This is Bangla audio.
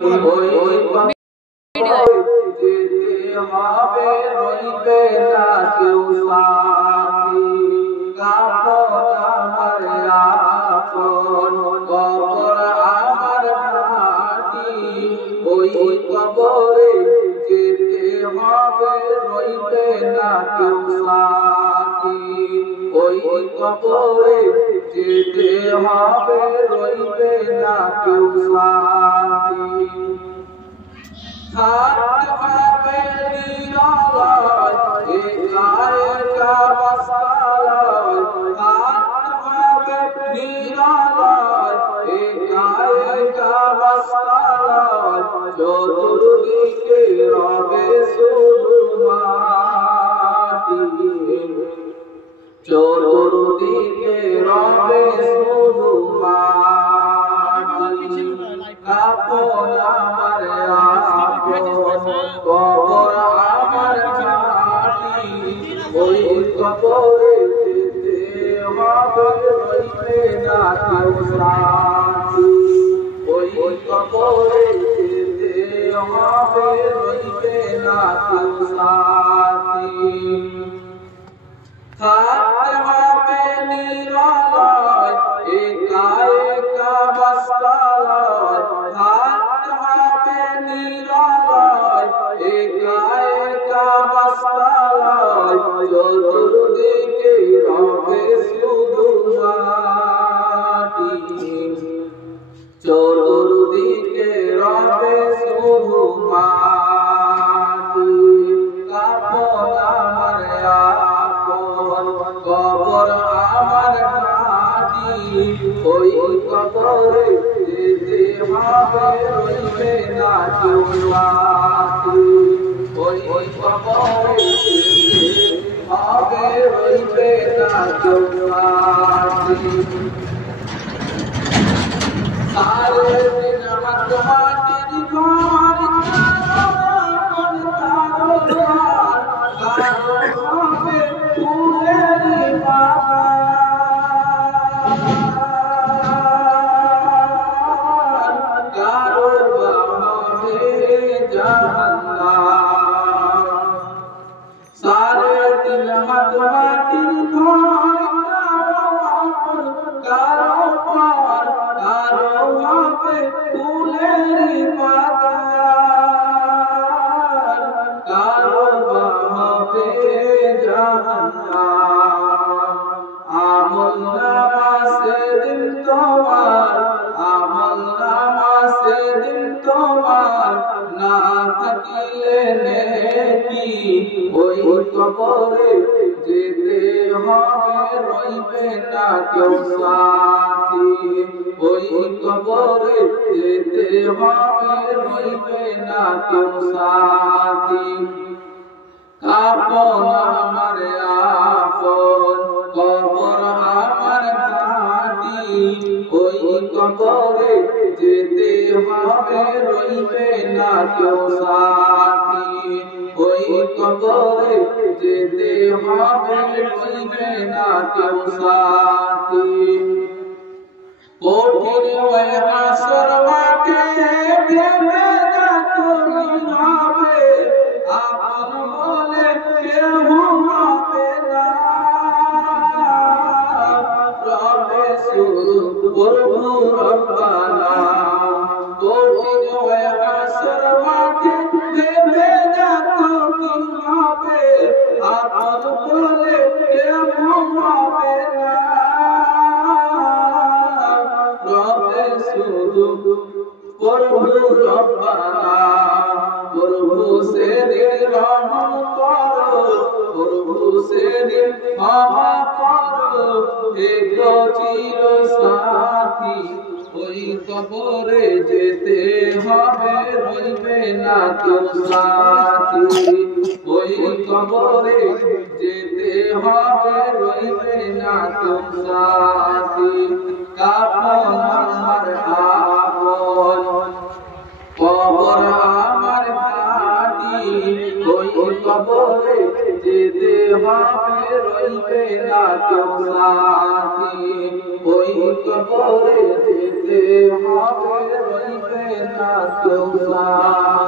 ওই যেতে হবে রইবে না কেউ সাথী কাপড় আমার আপন কবর আমার মাটি ওই কবরে যেতে হবে রইবে না কেউ সাথী ওই কবরে যেতে হবে রইবে না কেউ সাথী থাকতে হবে নিরালায় একা একা বাসালায় থাকতে হবে নিরালায় একা একা বাসালায় চতুর্দিকে রবে শুধু মাটি চতুর্দিকে রবে শুধু মাটি কাপড় আমার কবর আমার মাটি ওই কবরে যেতে হবে রইবে না কেউ সাথী ওই কবরে যেতে হবে রইবে না কেউ সাথী থাকতে হবে নিরালায় একা একা বাসালায় থাকতে হবে নিরালায় একা একা বাসালায় চতুর্দিকে রবে শুধু মাটি চতুর্দিকে রবে শুধু মাটি কাপড় আমার কবর আমার মাটি ওই কবরে যেতে হবে রইবে না কেউ সাথী ওই কবরে যেতে হবে রইবে না কেউ সাথী সারে দিন আমার মাটির ঘর হবে ফুলের বাগান কারো হবে জাহান্নাম সারে দিন হাত মাটির ঘর কারো পার কারো হবে ফুলের বাগান কারো হবে জাহান্নাম আমল নামা সেদিন তোমার আমল নামা সেদিন তোমার না থাকিলে নেকি ওই কবরে যেতে হবে রইবে না কেউ সাথী ওই কবরে যেতে হবে রইবে না কেউ সাথী কাপড় আমার আপন কবর আমার মাটি ওই কবরে যেতে হবে রইবে না কেউ সাথী ওই কবরে যেতে হবে রইবে না কেউ সাথী কঠিন ওই হাসর মাঠে ভেবে দেখো হবে আপন বলে কেউ হবে না রবে শুধু প্রভু রব্বানা কঠিন ওই হাসর মাঠে ভেবে দেখো হবে আপন বলে কেউ হবে না রবে শুধু প্রভু রব্বানা প্রভু সেদিন রহম করো প্রভু সেদিন ক্ষমা করো এক চির সাথী ওই কবরে যেতে হবে রইবে না কেউ সাথী ওই কবরে যেতে হবে রইবে না কেউ সাথী কাপড় আমার আপন কবর আমার মাটি ওই কবরে যেতে হবে রইবে না কেউ সাথী ওই কবরে যেতে হবে রইবে না কেউসার